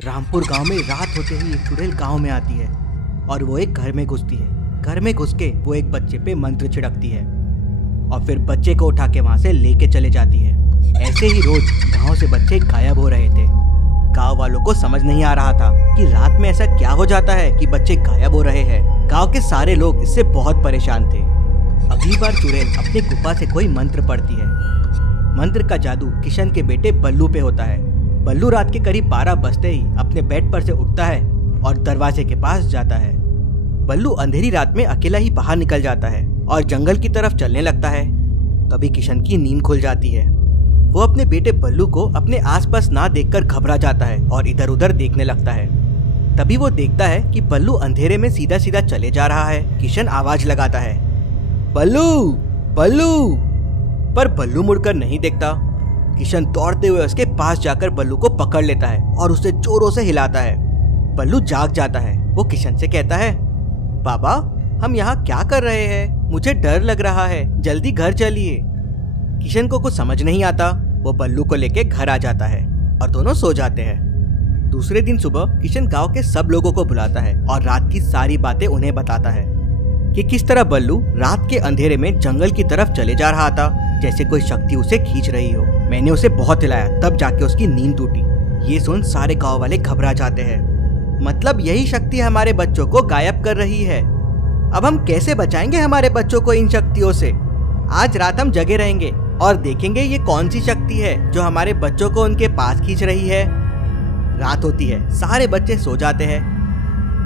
रामपुर गांव में रात होते ही एक चुड़ैल गांव में आती है और वो एक घर में घुसती है। घर में घुस के वो एक बच्चे पे मंत्र छिड़कती है और फिर बच्चे को उठा के वहां से लेके चले जाती है। ऐसे ही रोज गांव से बच्चे गायब हो रहे थे। गांव वालों को समझ नहीं आ रहा था कि रात में ऐसा क्या हो जाता है कि बच्चे गायब हो रहे हैं। गांव के सारे लोग इससे बहुत परेशान थे। अगली बार चुड़ैल अपनी गुफा से कोई मंत्र पढ़ती है। मंत्र का जादू किशन के बेटे बल्लू पे होता है। बल्लू रात के करीब 12 बजते ही अपने बेड पर से उठता है और दरवाजे के पास जाता है। बल्लू अंधेरी रात में अकेला ही बाहर निकल जाता है और जंगल की तरफ चलने लगता है। तभी किशन की नींद खुल जाती है। वो अपने बेटे बल्लू को अपने आसपास ना देखकर घबरा जाता है और इधर उधर देखने लगता है। तभी वो देखता है कि बल्लू अंधेरे में सीधा सीधा चले जा रहा है। किशन आवाज लगाता है, बल्लू बल्लू, पर बल्लू मुड़कर नहीं देखता। किशन दौड़ते हुए उसके पास जाकर बल्लू को पकड़ लेता है और उसे जोरों से हिलाता है। बल्लू जाग जाता है। वो किशन से कहता है, बाबा हम यहाँ क्या कर रहे हैं? मुझे डर लग रहा है, जल्दी घर चलिए। किशन को कुछ समझ नहीं आता। वो बल्लू को लेके घर आ जाता है और दोनों सो जाते हैं। दूसरे दिन सुबह किशन गांव के सब लोगों को बुलाता है और रात की सारी बातें उन्हें बताता है कि किस तरह बल्लू रात के अंधेरे में जंगल की तरफ चले जा रहा था, जैसे कोई शक्ति उसे खींच रही हो। मैंने उसे बहुत हिलाया, तब जाके उसकी नींद टूटी। ये सुन सारे गांव वाले घबरा जाते हैं। मतलब यही शक्ति हमारे बच्चों को गायब कर रही है। अब हम कैसे बचाएंगे हमारे बच्चों को इन शक्तियों से? आज रात हम जगे रहेंगे और देखेंगे ये कौन सी शक्ति है जो हमारे बच्चों को उनके पास खींच रही है। रात होती है, सारे बच्चे सो जाते हैं,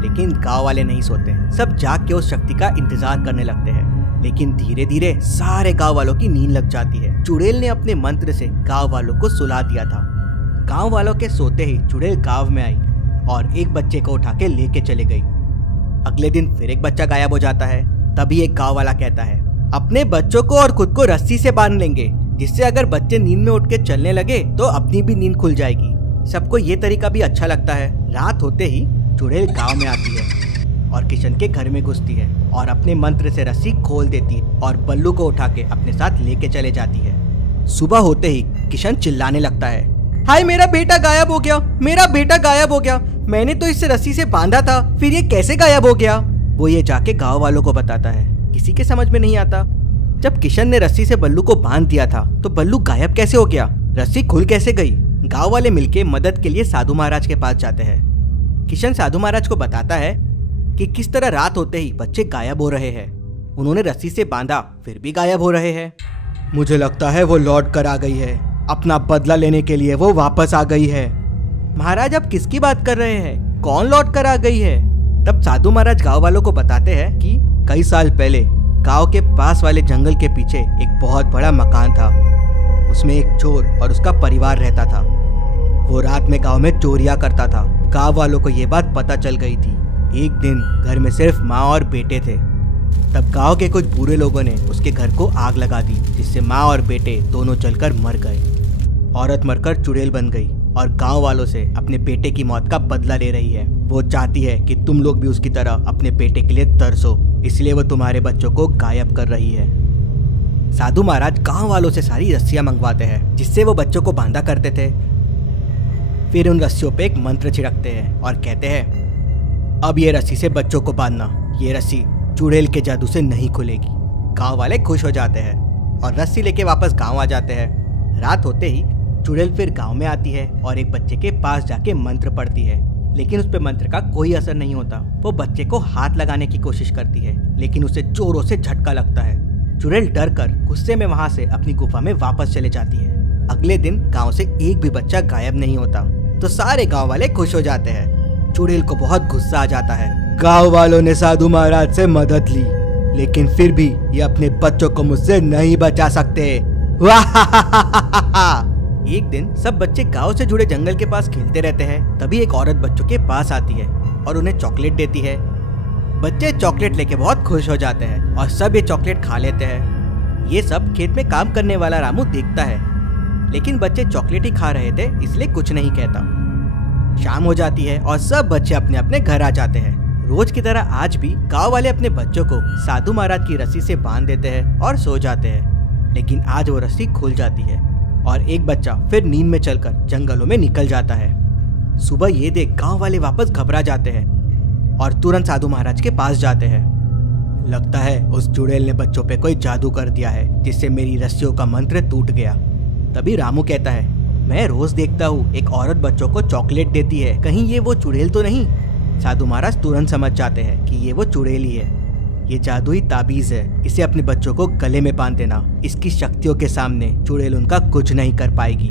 लेकिन गांव वाले नहीं सोते। सब जाग के उस शक्ति का इंतजार करने लगते हैं। लेकिन धीरे धीरे सारे गांव वालों की नींद लग जाती है। चुड़ैल ने अपने मंत्र से गांव वालों को सुला दिया था। गांव वालों के सोते ही चुड़ैल गांव में आई और एक बच्चे को उठा के लेके चले गई। अगले दिन फिर एक बच्चा गायब हो जाता है। तभी एक गांव वाला कहता है, अपने बच्चों को और खुद को रस्सी से बांध लेंगे, जिससे अगर बच्चे नींद में उठ के चलने लगे तो अपनी भी नींद खुल जाएगी। सबको ये तरीका भी अच्छा लगता है। रात होते ही चुड़ैल गांव में आती है और किशन के घर में घुसती है और अपने मंत्र से रस्सी खोल देती है और बल्लू को उठा के अपने साथ लेके चले जाती है। सुबह होते ही किशन चिल्लाने लगता है, हाय मेरा बेटा गायब हो गया, मेरा बेटा गायब हो गया। मैंने तो इसे रस्सी से बांधा था, फिर ये कैसे गायब हो गया? वो ये जाके गाँव वालों को बताता है। किसी के समझ में नहीं आता। जब किशन ने रस्सी से बल्लू को बांध दिया था तो बल्लू गायब कैसे हो गया? रस्सी खुल कैसे गई? गाँव वाले मिलके मदद के लिए साधु महाराज के पास जाते हैं। किशन साधु महाराज को बताता है कि किस तरह रात होते ही बच्चे गायब हो रहे हैं। उन्होंने रस्सी से बांधा, फिर भी गायब हो रहे हैं। मुझे लगता है वो लौट कर आ गई है। अपना बदला लेने के लिए वो वापस आ गई है। महाराज आप किसकी बात कर रहे हैं? कौन लौट कर आ गई है? तब साधु महाराज गांव वालों को बताते हैं कि कई साल पहले गांव के पास वाले जंगल के पीछे एक बहुत बड़ा मकान था। उसमें एक चोर और उसका परिवार रहता था। वो रात में गाँव में चोरियां करता था। गाँव वालों को ये बात पता चल गई थी। एक दिन घर में सिर्फ माँ और बेटे थे। तब गांव के कुछ बुरे लोगों ने उसके घर को आग लगा दी, जिससे माँ और बेटे दोनों जलकर मर गए। औरत मरकर चुड़ैल बन गई और गांव वालों से अपने बेटे की मौत का बदला ले रही है। वो चाहती है कि तुम लोग भी उसकी तरह अपने बेटे के लिए तरसो, इसलिए वो तुम्हारे बच्चों को गायब कर रही है। साधु महाराज गाँव वालों से सारी रस्सियां मंगवाते हैं, जिससे वो बच्चों को बांधा करते थे। फिर उन रस्सियों पे एक मंत्र छिड़कते हैं और कहते हैं, अब ये रस्सी से बच्चों को बांधना। ये रस्सी चुड़ैल के जादू से नहीं खुलेगी। गांव वाले खुश हो जाते हैं और रस्सी लेके वापस गांव आ जाते हैं। रात होते ही चुड़ैल फिर गांव में आती है और एक बच्चे के पास जाके मंत्र पढ़ती है, लेकिन उस पे मंत्र का कोई असर नहीं होता। वो बच्चे को हाथ लगाने की कोशिश करती है, लेकिन उसे जोरों से झटका लगता है। चुड़ैल डर कर गुस्से में वहां से अपनी गुफा में वापस चले जाती है। अगले दिन गाँव से एक भी बच्चा गायब नहीं होता, तो सारे गाँव वाले खुश हो जाते हैं। चुड़ैल को बहुत गुस्सा आ जाता है। गांव वालों ने साधु महाराज से मदद ली, लेकिन फिर भी ये अपने बच्चों को मुझसे नहीं बचा सकते। एक दिन सब बच्चे गांव से जुड़े जंगल के पास खेलते रहते हैं। तभी एक औरत बच्चों के पास आती है और उन्हें चॉकलेट देती है। बच्चे चॉकलेट लेके बहुत खुश हो जाते हैं और सब ये चॉकलेट खा लेते हैं। ये सब खेत में काम करने वाला रामू देखता है, लेकिन बच्चे चॉकलेट ही खा रहे थे, इसलिए कुछ नहीं कहता। शाम हो जाती है और सब बच्चे अपने अपने घर आ जाते हैं। रोज की तरह आज भी गांव वाले अपने बच्चों को साधु महाराज की रस्सी से बांध देते हैं और सो जाते हैं। लेकिन आज वो रस्सी खुल जाती है और एक बच्चा फिर नींद में चलकर जंगलों में निकल जाता है। सुबह ये देख गांव वाले वापस घबरा जाते हैं और तुरंत साधु महाराज के पास जाते हैं। लगता है उस चुड़ैल ने बच्चों पे कोई जादू कर दिया है, जिससे मेरी रस्सियों का मंत्र टूट गया। तभी रामू कहता है, मैं रोज देखता हूँ एक औरत बच्चों को चॉकलेट देती है, कहीं ये वो चुड़ैल तो नहीं। साधु महाराज तुरंत समझ जाते हैं कि ये वो चुड़ैल ही है। ये जादुई ताबीज है, इसे अपने बच्चों को गले में बांध देना। इसकी शक्तियों के सामने चुड़ैल उनका कुछ नहीं कर पाएगी।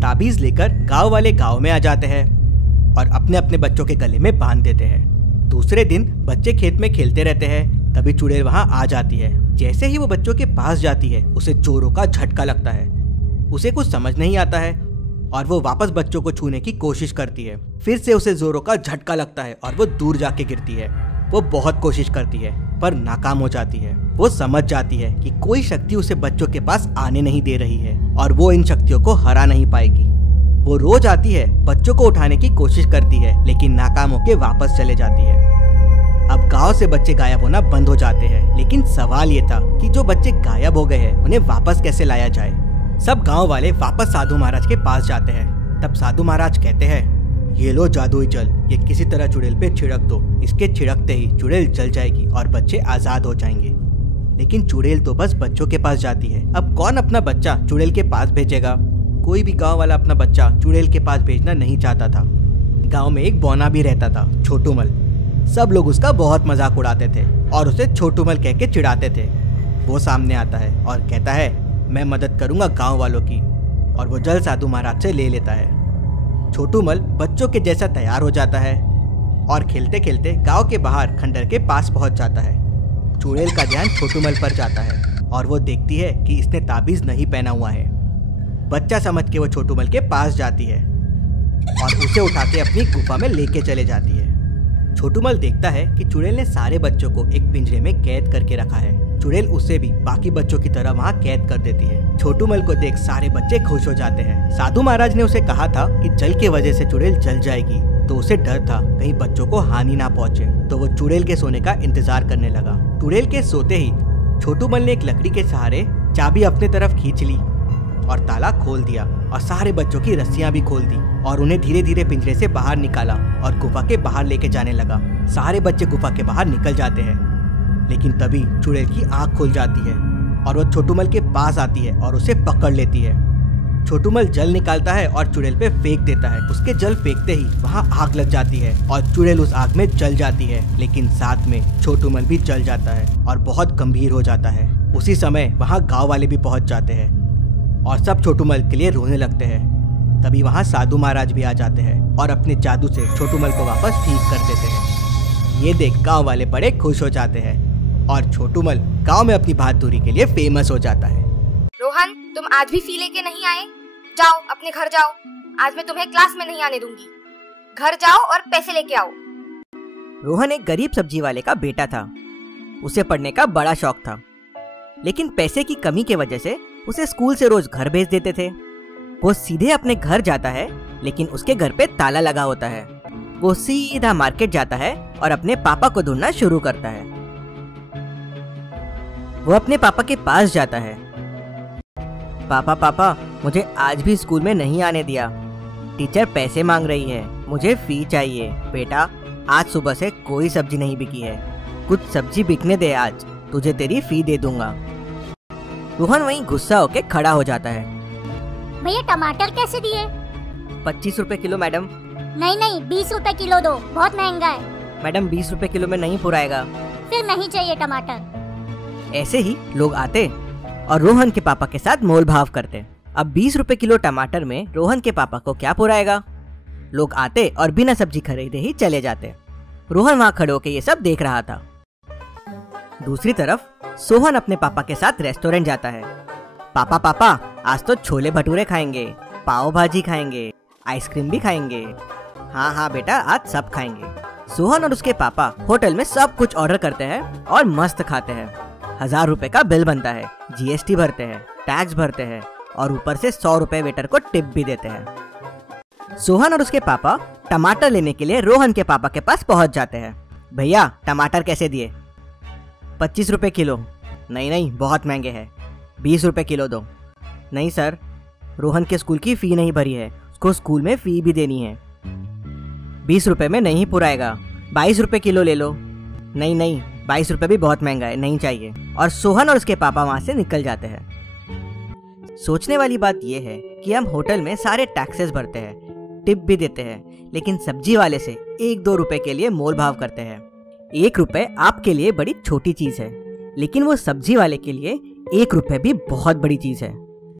ताबीज लेकर गांव वाले गांव में आ जाते हैं और अपने अपने बच्चों के गले में बांध देते हैं। दूसरे दिन बच्चे खेत में खेलते रहते हैं, तभी चुड़ैल वहां आ जाती है। जैसे ही वो बच्चों के पास जाती है, उसे जोरों का झटका लगता है। उसे कुछ समझ नहीं आता है और वो वापस बच्चों को छूने की कोशिश करती है। फिर से उसे जोरों का झटका लगता है और वो दूर जाके गिरती है। वो बहुत कोशिश करती है पर नाकाम हो जाती है। वो समझ जाती है कि कोई शक्ति उसे बच्चों के पास आने नहीं दे रही है और वो इन शक्तियों को हरा नहीं पाएगी। वो रोज आती है, बच्चों को उठाने की कोशिश करती है, लेकिन नाकाम होके वापस चले जाती है। अब गांव से बच्चे गायब होना बंद हो जाते हैं, लेकिन सवाल ये था कि जो बच्चे गायब हो गए हैं उन्हें वापस कैसे लाया जाए। सब गांव वाले वापस साधु महाराज के पास जाते हैं। तब साधु महाराज कहते हैं, ये लो जादुई जल, ये किसी तरह चुड़ैल पे छिड़क दो। इसके छिड़कते ही चुड़ैल जल जाएगी और बच्चे आजाद हो जाएंगे। लेकिन चुड़ैल तो बस बच्चों के पास जाती है। अब कौन अपना बच्चा चुड़ैल के पास भेजेगा? कोई भी गांव वाला अपना बच्चा चुड़ैल के पास भेजना नहीं चाहता था। गांव में एक बौना भी रहता था, छोटूमल। सब लोग उसका बहुत मजाक उड़ाते थे और उसे छोटूमल कह के चिढ़ाते थे। वो सामने आता है और कहता है, मैं मदद करूंगा गांव वालों की, और वो जल साधु महाराज से ले लेता है। छोटूमल बच्चों के जैसा तैयार हो जाता है और खेलते खेलते गांव के बाहर खंडर के पास पहुंच जाता है। चुड़ैल का ध्यान छोटूमल पर जाता है और वो देखती है कि इसने ताबीज नहीं पहना हुआ है। बच्चा समझ के वो छोटूमल के पास जाती है और उसे उठा के अपनी गुफा में लेके चले जाती है। छोटूमल देखता है कि चुड़ैल ने सारे बच्चों को एक पिंजरे में कैद करके रखा है। चुड़ैल उसे भी बाकी बच्चों की तरह वहाँ कैद कर देती है। छोटूमल को देख सारे बच्चे खुश हो जाते हैं। साधु महाराज ने उसे कहा था कि जल की वजह से चुड़ैल जल जाएगी, तो उसे डर था कहीं बच्चों को हानि ना पहुँचे, तो वो चुड़ैल के सोने का इंतजार करने लगा। चुड़ैल के सोते ही छोटूमल ने एक लकड़ी के सहारे चाबी अपने तरफ खींच ली और ताला खोल दिया और सारे बच्चों की रस्सियां भी खोल दी और उन्हें धीरे धीरे पिंजरे से बाहर निकाला और गुफा के बाहर लेके जाने लगा। सारे बच्चे गुफा के बाहर निकल जाते हैं, लेकिन तभी चुड़ैल की आंख खुल जाती है और वो छोटूमल के पास आती है और उसे पकड़ लेती है। छोटूमल जल निकालता है और चुड़ैल पे फेंक देता है। उसके जल फेंकते ही वहाँ आग लग जाती है और चुड़ैल उस आग में जल जाती है, लेकिन साथ में छोटूमल भी जल जाता है और बहुत गंभीर हो जाता है। उसी समय वहाँ गाँव वाले भी पहुँच जाते हैं और सब छोटूमल के लिए रोने लगते हैं। तभी वहाँ साधु महाराज भी आ जाते हैं और अपने जादू से छोटूमल को वापस ठीक कर देते हैं। ये देख गांव वाले बड़े खुश हो जाते हैं और छोटूमल गांव में अपनी बहादुरी के लिए फेमस हो जाता है। रोहन, तुम आज भी फी लेके नहीं आए? जाओ अपने घर जाओ, आज मैं तुम्हें क्लास में नहीं आने दूंगी। घर जाओ और पैसे लेके आओ। रोहन एक गरीब सब्जी वाले का बेटा था। उसे पढ़ने का बड़ा शौक था, लेकिन पैसे की कमी की वजह से उसे स्कूल से रोज घर भेज देते थे। वो सीधे अपने घर जाता है, लेकिन उसके घर पे ताला लगा होता है। वो सीधा मार्केट जाता है और अपने पापा को ढूंढना शुरू करता है। वो अपने पापा के पास जाता है। पापा पापा, मुझे आज भी स्कूल में नहीं आने दिया। टीचर पैसे मांग रही है, मुझे फी चाहिए। बेटा, आज सुबह से कोई सब्जी नहीं बिकी है, कुछ सब्जी बिकने दे, आज तुझे तेरी फी दे दूंगा। रोहन वहीं गुस्सा होके खड़ा हो जाता है। भैया टमाटर कैसे दिए? 25 रुपए किलो मैडम। नहीं नहीं, 20 रुपए किलो दो, बहुत महंगा है। मैडम 20 रुपए किलो में नहीं पुराएगा। फिर नहीं चाहिए टमाटर। ऐसे ही लोग आते और रोहन के पापा के साथ मोल भाव करते। अब 20 रुपए किलो टमाटर में रोहन के पापा को क्या पुराएगा। लोग आते और बिना सब्जी खरीदे ही चले जाते। रोहन वहाँ खड़े होकर ये सब देख रहा था। दूसरी तरफ सोहन अपने पापा के साथ रेस्टोरेंट जाता है। पापा पापा, आज तो छोले भटूरे खाएंगे, पाव भाजी खाएंगे, आइसक्रीम भी खाएंगे। हाँ हाँ बेटा, आज सब खाएंगे। सोहन और उसके पापा होटल में सब कुछ ऑर्डर करते हैं और मस्त खाते हैं। 1000 रुपए का बिल बनता है, जीएसटी भरते हैं, टैक्स भरते हैं और ऊपर से 100 रुपए वेटर को टिप भी देते हैं। सोहन और उसके पापा टमाटर लेने के लिए रोहन के पापा के पास पहुंच जाते हैं। भैया टमाटर कैसे दिए? 25 रुपए किलो। नहीं नहीं, बहुत महंगे हैं, 20 रुपए किलो दो। नहीं सर, रोहन के स्कूल की फी नहीं भरी है, उसको स्कूल में फी भी देनी है। 20 रुपए में नहीं पुराएगा, 22 रुपए किलो ले लो। नहीं नहीं, 22 रुपए भी बहुत महंगा है, नहीं चाहिए। और सोहन और उसके पापा वहाँ से निकल जाते हैं। सोचने वाली बात यह है कि हम होटल में सारे टैक्सेस भरते हैं, टिप भी देते हैं, लेकिन सब्जी वाले से 1-2 रुपए के लिए मोल भाव करते हैं। 1 रुपए आपके लिए बड़ी छोटी चीज़ है, लेकिन वो सब्जी वाले के लिए 1 रुपए भी बहुत बड़ी चीज़ है।